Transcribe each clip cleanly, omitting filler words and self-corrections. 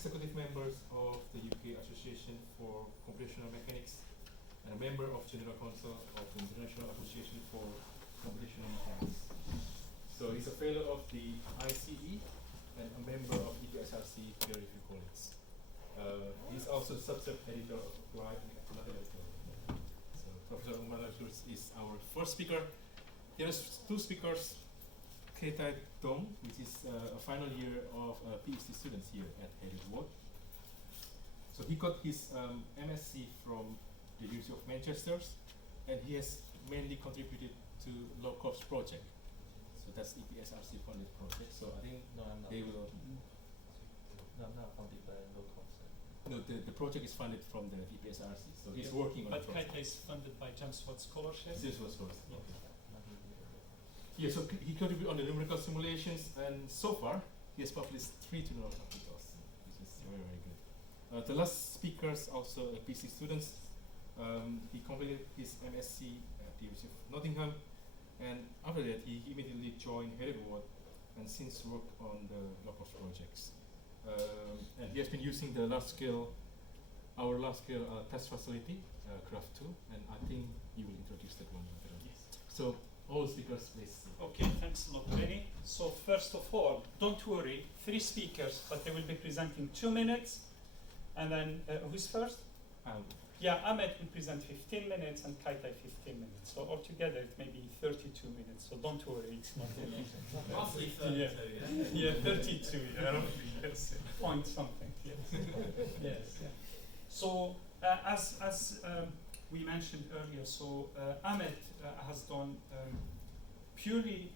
executive members of the UK Association for Computational Mechanics and a member of General Council of the International Association for Computational Mechanics. So he's a fellow of the ICE and a member of EPSRC peer review colleagues. He's also subject editor of Applied Mathematical. So Professor Umar is our first speaker. There's two speakers, Ketai Dong, which is a final year of PhD students here at Heriot-Watt. So he got his MSc from the University of Manchester, and he has mainly contributed to low cost project. So that's EPSRC funded project. So I think they will. No, I'm not funded by low cost. No, the project is funded from the EPSRC. So he's working on but the project. Ketai is funded by James Watt Scholarship. This was first. Yeah. Okay. Yeah, so he contributed on the numerical simulations, and so far he has published 3 journal articles, which is very, very good. The last speakers also PhD students. He completed his MSc at the University of Nottingham, and after that he immediately joined Heriot-Watt and since worked on the local projects. And he has been using the our large-scale test facility, Craft 2, and I think you will introduce that one later on. Yes. So all speakers, please. Okay, thanks a lot, Benny. So first of all, don't worry, 3 speakers, but they will be presenting 2 minutes. And then, who's first? Yeah, Ahmed will present 15 minutes and Ketai 15 minutes. So altogether it may be 32 minutes, so don't worry, it's not Roughly 32, yeah, 32, yes, point something, yes. Yes, yeah. So as we mentioned earlier, so Ahmed has done purely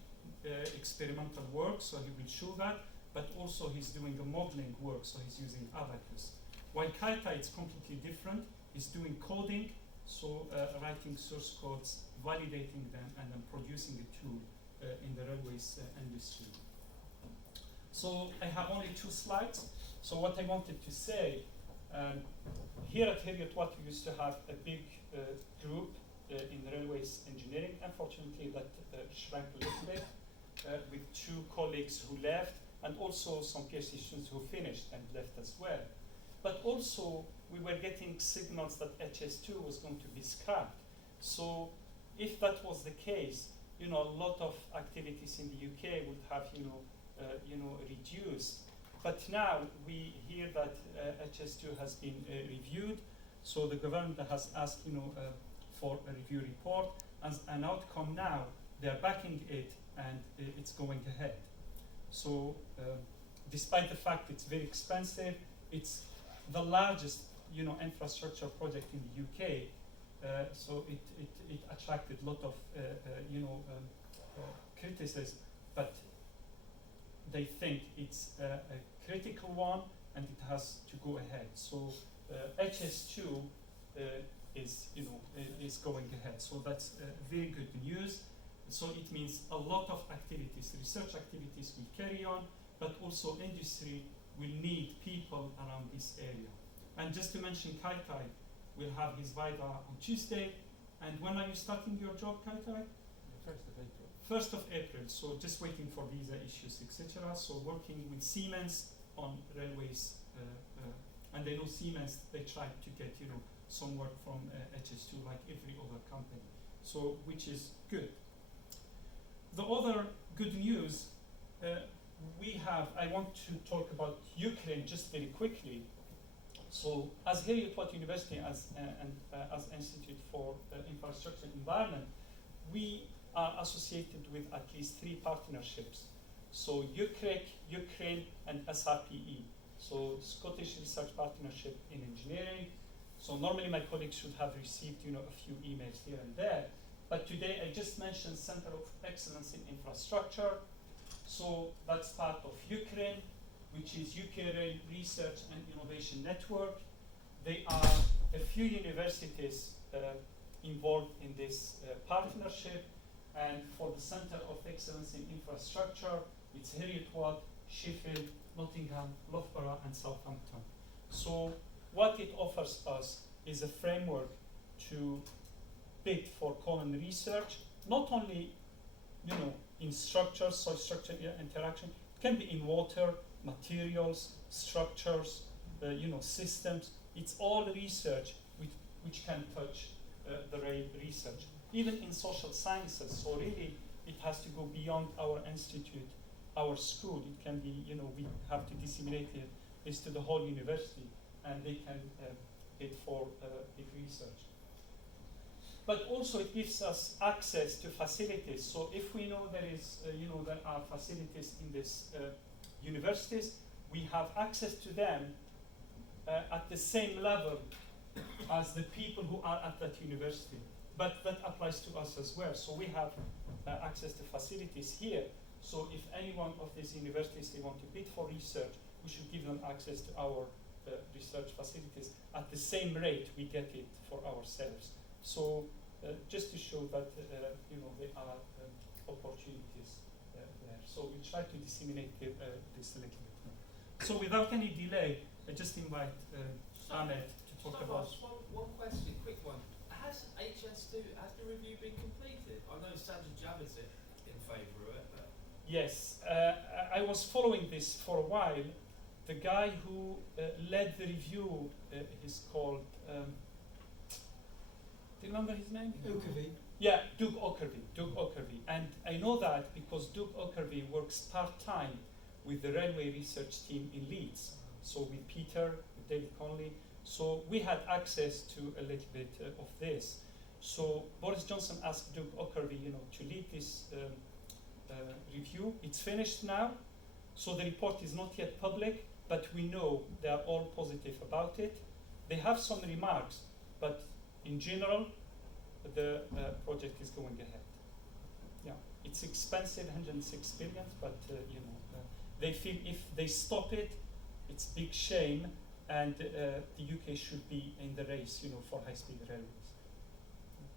experimental work, so he will show that, but also he's doing a modeling work, so he's using Abacus. While Ketai, it's completely different. He's doing coding, so writing source codes, validating them, and then producing a tool in the railways industry. So I have only 2 slides. So what I wanted to say, here at Heriot-Watt we used to have a big group in railways engineering. Unfortunately, that shrank a little bit with 2 colleagues who left, and also some PhD students who finished and left as well. But also, we were getting signals that HS2 was going to be scrapped. So if that was the case, a lot of activities in the UK would have, reduced. But now we hear that HS2 has been reviewed. So the government has asked, for a review report. As an outcome now, they're backing it and it's going ahead. So despite the fact it's very expensive, it's the largest, infrastructure project in the UK, so it attracted a lot of, criticism, but they think it's a critical one and it has to go ahead. So HS2 is going ahead. So that's very good news. So it means a lot of activities, research activities will carry on, but also industry will need people around this area. And just to mention Ketai, will have his Viva on Tuesday. And when are you starting your job, Ketai? 1st of April. 1st of April, so just waiting for visa issues, etc. So working with Siemens on railways, and they know Siemens, they try to get, some work from HS2 like every other company. So, which is good. The other good news, I want to talk about Ukraine just very quickly. So, as Heriot-Watt University and as Institute for Infrastructure and Environment, we are associated with at least 3 partnerships. So, Ukraine, and SRPE. So, Scottish Research Partnership in Engineering. So, normally my colleagues should have received, a few emails here and there. But today I just mentioned Center of Excellence in Infrastructure. So that's part of Ukraine, which is UK Rail Research and Innovation Network. There are a few universities involved in this partnership. And for the Center of Excellence in Infrastructure, it's Heriot-Watt, Sheffield, Nottingham, Loughborough, and Southampton. So what it offers us is a framework to bid for common research, not only in structures, soil structure interaction, it can be in water, materials, structures, systems. It's all research which can touch the rail research. Even in social sciences, so really it has to go beyond our institute, our school. It can be, we have to disseminate this to the whole university, and they can bid for big research. But also it gives us access to facilities. So if we know there is, there are facilities in these universities, we have access to them at the same level as the people who are at that university. But that applies to us as well. So we have access to facilities here. So if any one of these universities, they want to bid for research, we should give them access to our research facilities at the same rate we get it for ourselves. So just to show that there are opportunities there. So we try to disseminate this a little bit more. So without any delay, I just invite Ahmed to talk about. One question, quick one. Has HS2, has the review been completed? I know Sandra Javits in favour of it, but... Yes, I was following this for a while. The guy who led the review is called, do you remember his name? Oakerby. Yeah, Doug Oakerby. And I know that because Doug Oakerby works part-time with the railway research team in Leeds. So with Peter, with David Conley. So we had access to a little bit of this. So Boris Johnson asked Doug Oakerby, to lead this review. It's finished now. So the report is not yet public, but we know they are all positive about it. They have some remarks, but in general, the project is going ahead. Yeah, it's expensive, 106 billion, but they feel if they stop it, it's big shame, and the UK should be in the race, for high-speed railways.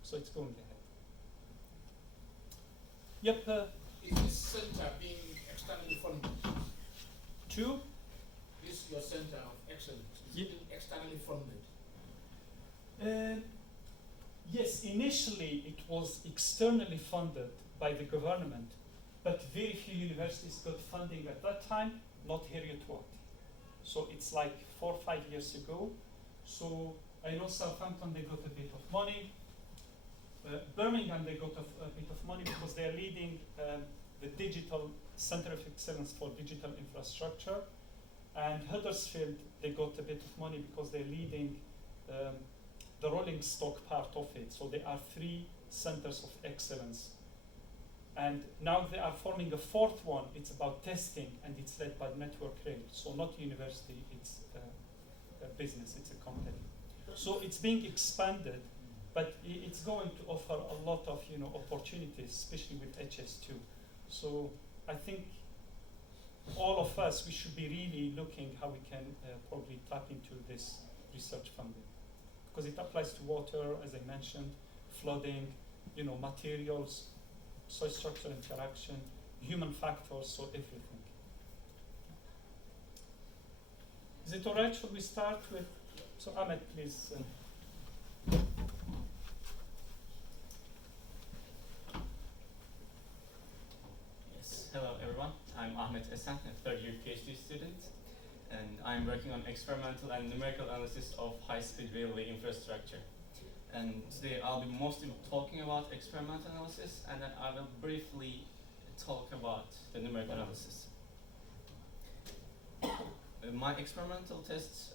So it's going ahead. Yep. Is this centre being externally funded? Two. This your centre of excellence is Yep. being externally funded. Yes, initially it was externally funded by the government, but very few universities got funding at that time, not here yet what. So it's like 4 or 5 years ago. So I know Southampton, they got a bit of money. Birmingham, they got a bit of money because they're leading the Digital Centre of Excellence for Digital Infrastructure. And Huddersfield, they got a bit of money because they're leading the rolling stock part of it. So there are 3 centres of excellence. And now they are forming a 4th one. It's about testing, and it's led by Network Rail. So not university, it's a business, it's a company. So it's being expanded, but it's going to offer a lot of opportunities, especially with HS2. So I think all of us, we should be really looking how we can probably tap into this research funding. Because it applies to water, as I mentioned, flooding, materials, soil structure interaction, human factors, so everything. Is it all right? Should we start with? So Ahmed, please. Yes. Hello, everyone. I'm Ahmed Esen, a 3rd-year PhD student, and I'm working on experimental and numerical analysis of high-speed railway infrastructure. And today I'll be mostly talking about experimental analysis, and then I will briefly talk about the numerical analysis. My experimental tests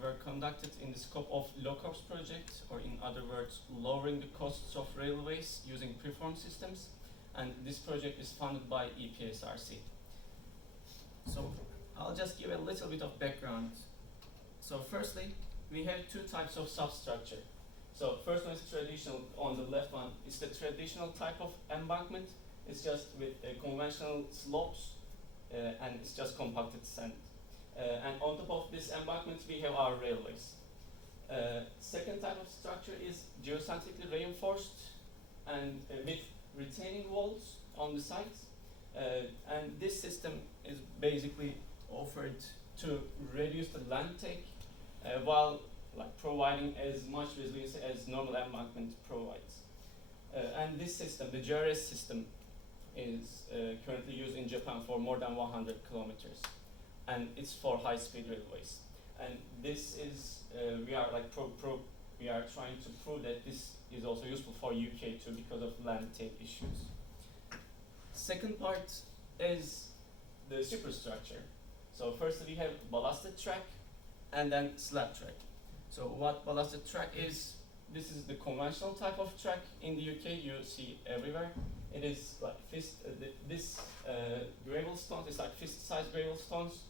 were conducted in the scope of low-cost project, or in other words, lowering the costs of railways using preform systems, and this project is funded by EPSRC. So I'll just give a little bit of background. So firstly, we have 2 types of substructure. So first one is traditional. On the left one is the traditional type of embankment. It's just with conventional slopes, and it's just compacted sand. And on top of this embankment, we have our railways. Second type of structure is geocentrically reinforced and with retaining walls on the sides. And this system is basically offered to reduce the land take while providing as much resilience as normal embankment provides. And this system, the GRS system, is currently used in Japan for more than 100 kilometers. And it's for high-speed railways. And this is, we are like we are trying to prove that this is also useful for UK too because of land take issues. Second part is the superstructure. So first we have ballasted track and then slab track. So what ballasted track is, this is the conventional type of track in the UK you see everywhere. It is like this gravel stones is like fist-sized gravel stones,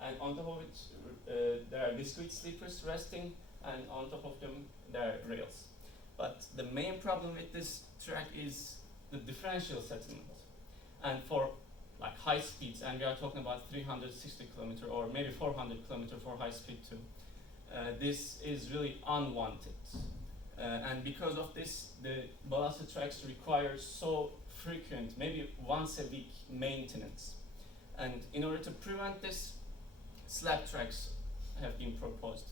and on top of it there are discrete sleepers resting, and on top of them there are rails. But the main problem with this track is the differential settlement. And for like high speeds, and we are talking about 360 kilometer or maybe 400 kilometer for high speed too, this is really unwanted. And because of this, the ballasted tracks require so frequent, maybe once a week maintenance. And in order to prevent this, slab tracks have been proposed.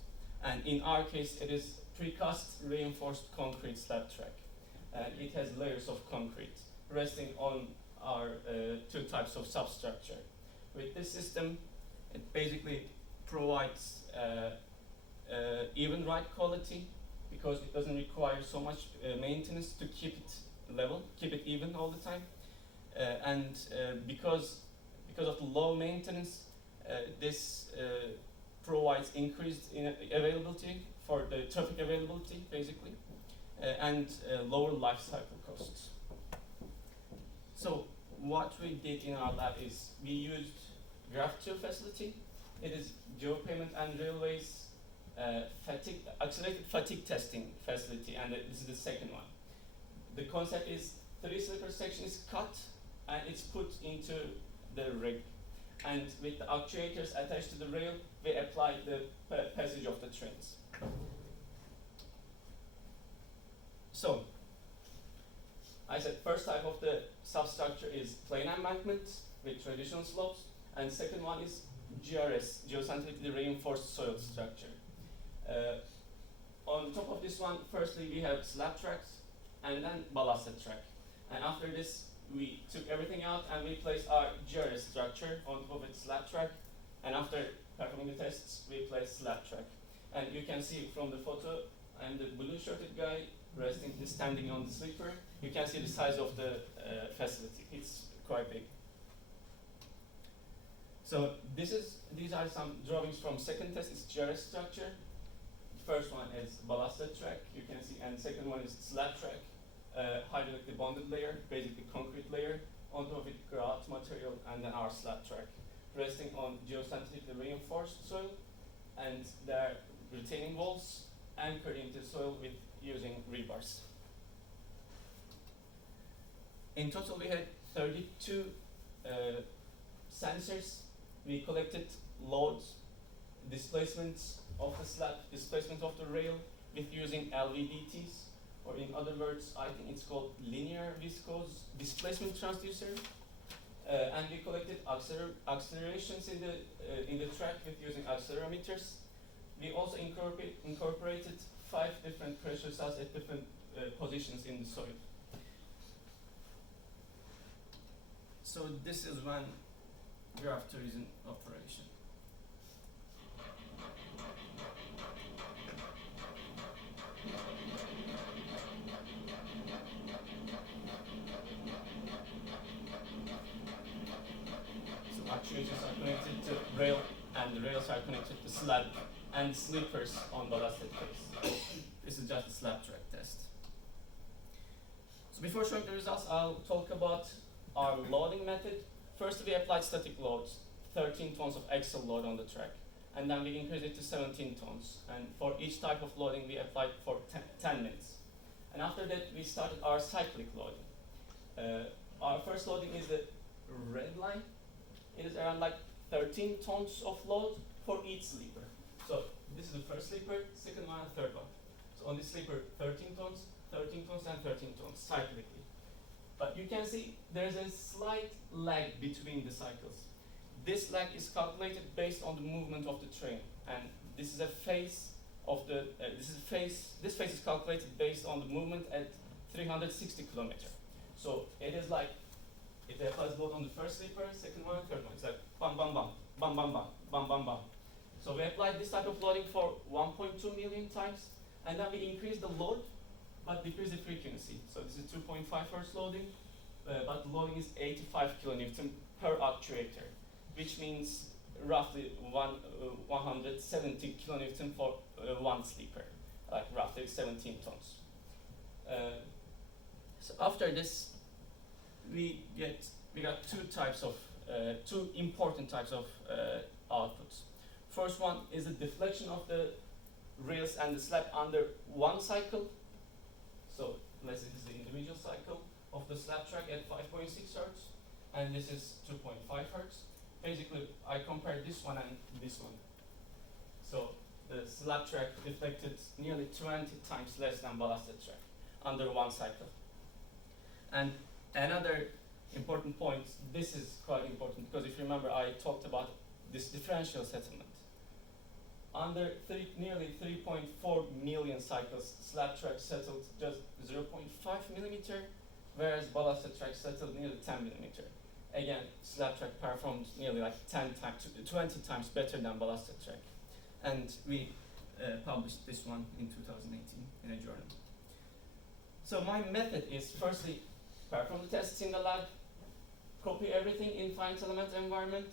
And in our case, it is precast reinforced concrete slab track. And it has layers of concrete resting on our two types of substructure. With this system, it basically provides even right quality because it doesn't require so much maintenance to keep it level, keep it even all the time. And because of the low maintenance, this provides increased availability for the traffic availability, basically, and lower life cycle costs. So what we did in our lab is we used GraphTool facility. It is Geopayment and Railways accelerated fatigue testing facility, and this is the second one. The concept is 3 slipper section is cut and it's put into the rig. And with the actuators attached to the rail, we apply the passage of the trains. So, I said first type of the substructure is plain embankment with traditional slopes, and second one is GRS, geoscientifically reinforced soil structure. On top of this one, firstly we have slab tracks and then ballasted track. And after this, we took everything out and we placed our GRS structure on top of its slab track. And after performing the tests, we placed slab track. And you can see from the photo, I'm the blue shirted guy standing on the sleeper. You can see the size of the facility. It's quite big. So these are some drawings from second test. It's GRS structure. First one is ballasted track, you can see, and second one is slab track, hydraulically bonded layer, basically concrete layer, on top of it grout material, and then our slab track, resting on geoscientifically reinforced soil, and their retaining walls anchored into soil with using rebars. In total, we had 32 sensors. We collected loads, displacements of the slab, displacement of the rail with using LVDTs, or in other words, I think it's called linear viscose displacement transducer. And we collected accelerations in the track with using accelerometers. We also incorporated 5 different pressure cells at different positions in the soil. So this is when GraphTool is in operation. Actuators are connected to rail, and the rails are connected to slab and sleepers on ballasted case. This is just a slab track test. So before showing the results, I'll talk about our loading method. First, we applied static loads, 13 tons of axle load on the track, and then we increased it to 17 tons. And for each type of loading, we applied for 10 minutes. And after that, we started our cyclic loading. Our first loading is the red line. It is around like 13 tons of load for each sleeper. So this is the first sleeper, second one, and third one. So on this sleeper, 13 tons, and 13 tons, cyclically. But you can see there's a slight lag between the cycles. This lag is calculated based on the movement of the train, and this is a phase of the this phase is calculated based on the movement at 360 kilometers. So it is like if they applies load on the first sleeper, second one, third one, it's like bam bam bam, bam bam bam, bam bam bam. So we applied this type of loading for 1.2 million times, and then we increased the load, but decreased the frequency. So this is 2.5 hertz loading, but the loading is 85 kilonewton per actuator, which means roughly 170 kilonewton for one sleeper, like roughly 17 tons. So after this, we got two important types of outputs. First one is the deflection of the rails and the slab under one cycle. So let's say this is the individual cycle of the slab track at 5.6 hertz, and this is 2.5 hertz. Basically, I compared this one and this one. So the slab track deflected nearly 20 times less than ballasted track under one cycle. And another important point, this is quite important because if you remember, I talked about this differential settlement. Under nearly 3.4 million cycles, slab track settled just 0.5 millimeter, whereas ballasted track settled nearly 10 millimeter. Again, slab track performed nearly like 10 times, 20 times better than ballasted track. And we published this one in 2018 in a journal. So my method is firstly, perform the tests in the lab, copy everything in finite element environment,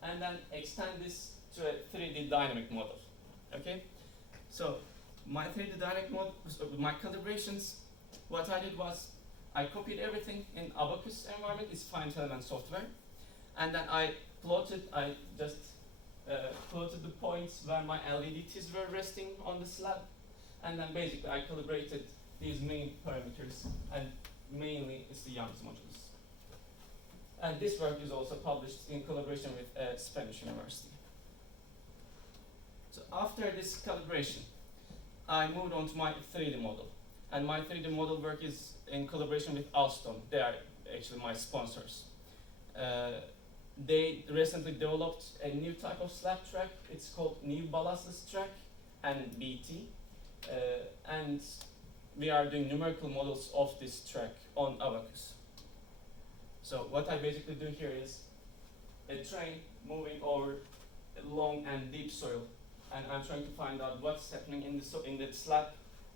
and then extend this to a 3D dynamic model. Okay? So my 3D dynamic model, my calibrations, what I did was I copied everything in Abacus environment, it's finite element software, and then I just plotted the points where my LVDTs were resting on the slab, and then basically I calibrated these main parameters, and mainly it's the Young's modulus. And this work is also published in collaboration with a Spanish university. So after this calibration, I moved on to my 3D model. And my 3D model work is in collaboration with Alstom. They are actually my sponsors. They recently developed a new type of slab track. It's called New Ballastless Track, NBT. And we are doing numerical models of this track on Abacus. So what I basically do here is a train moving over a long and deep soil, and I'm trying to find out what's happening in the slab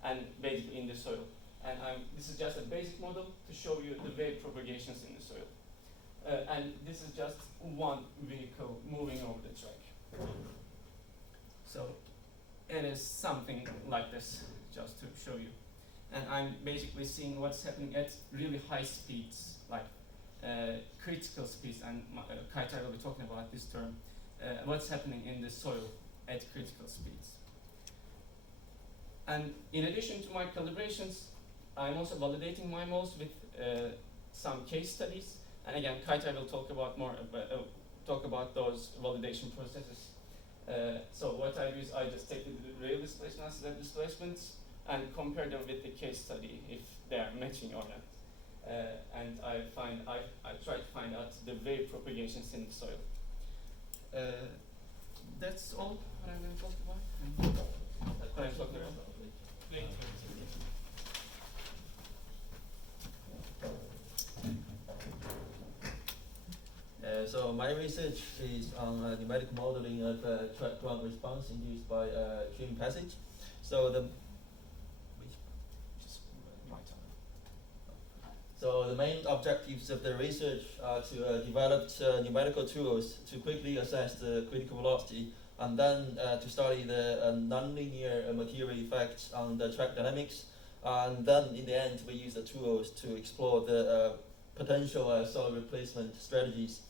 and basically in the soil. And this is just a basic model to show you the wave propagations in the soil. And this is just one vehicle moving over the track. So it is something like this, just to show you. And I'm basically seeing what's happening at really high speeds, like critical speeds, and Kaitai will be talking about this term, what's happening in the soil at critical speeds. And in addition to my calibrations, I'm also validating my models with some case studies. And again, Kaitai will talk about those validation processes. So what I do is I just take the rail displacement and slab displacements and compare them with the case study if they are matching or not. And I try to find out the wave propagations in the soil. That's all what I'm going to talk about. That's what I'm talking about. So my research is on numerical modeling of track ground response induced by stream passage. So the main objectives of the research are to develop numerical tools to quickly assess the critical velocity, and then to study the nonlinear material effects on the track dynamics, and then in the end we use the tools to explore the potential solid replacement strategies.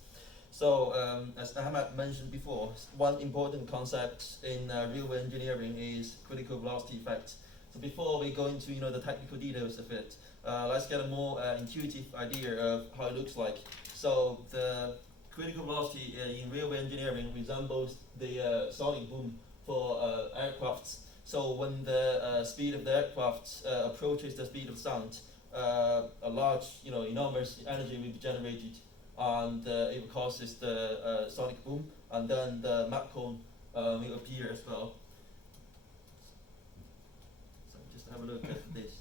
So as Ahmad mentioned before, one important concept in railway engineering is critical velocity effect. So before we go into the technical details of it, let's get a more intuitive idea of how it looks like. So the critical velocity in railway engineering resembles the sonic boom for aircrafts. So when the speed of the aircraft approaches the speed of sound, a large, enormous energy will be generated, and it causes the sonic boom, and then the Mach cone will appear as well. So just have a look at this.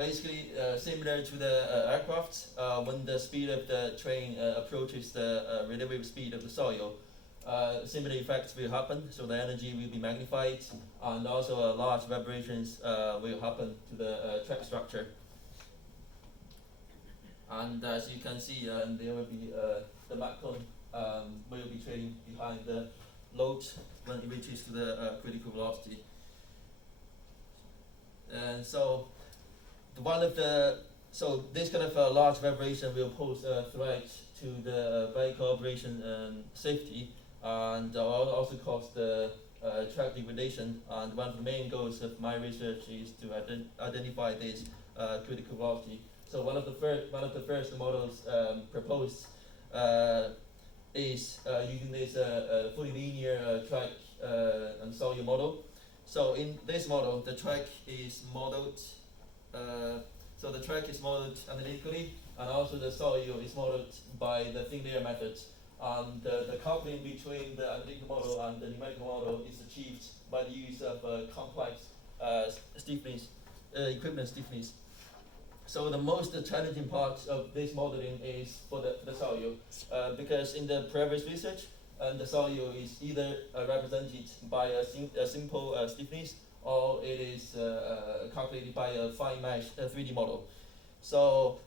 basically, similar to the aircraft, when the speed of the train approaches the relative speed of the soil, similar effects will happen. So the energy will be magnified, and also large vibrations will happen to the track structure. And as you can see, there will be the macron will be trailing behind the load when it reaches to the critical velocity. And so, so this kind of large vibration will pose a threat to the vehicle operation and safety, and also cause the track degradation. And one of the main goals of my research is to identify this critical velocity. So one of the first models proposed is using this fully linear track and soil model. So in this model, the track is modeled. So the track is modeled analytically, and also the soil is modeled by the thin layer method. And the coupling between the analytical model and the numerical model is achieved by the use of complex stiffness, equivalent stiffness. So the most challenging part of this modeling is for the soil, because in the previous research, the soil is either represented by a simple stiffness, or it is calculated by a fine mesh 3D model. So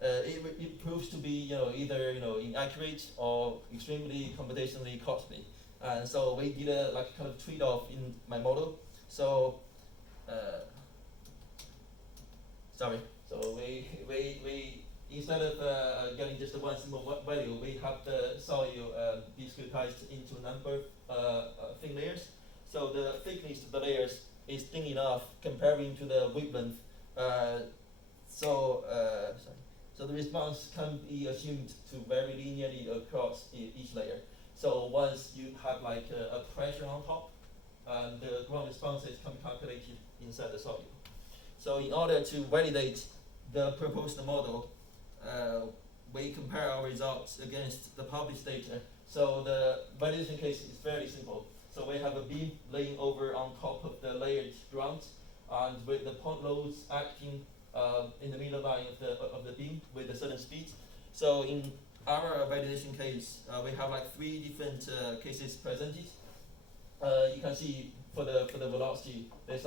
it proves to be either inaccurate or extremely computationally costly. And so we did a kind of trade-off in my model. So sorry. So we instead of getting just one simple value, we have the soil discretized into a number of thin layers. So the thickness of the layers is thin enough comparing to the wavelength. So the response can be assumed to vary linearly across each layer. So once you have a pressure on top, the ground responses can be calculated inside the soil. So in order to validate the proposed model, we compare our results against the published data. So the validation case is very simple. So we have a beam laying over on top of the layered ground, and with the point loads acting in the middle line of the beam with a certain speed. So in our validation case, we have 3 different cases presented. You can see for the velocity, there's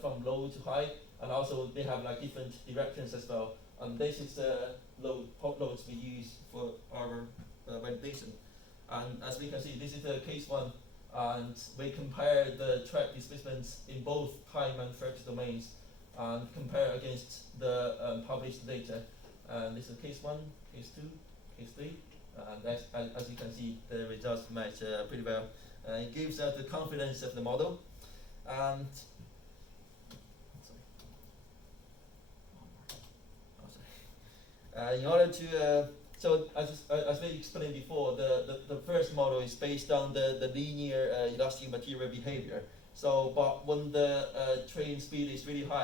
from low to high, and also they have different directions as well. And this is the point loads we use for our validation. And as we can see, this is the case 1, and we compare the track displacements in both time and frequency domains, and compare against the published data. And this is case 1, case 2, case 3, and as you can see, the results match pretty well. It gives us the confidence of the model. And in order to, so as we explained before, the first model is based on the linear elastic material behavior. So, but when the train speed is really high,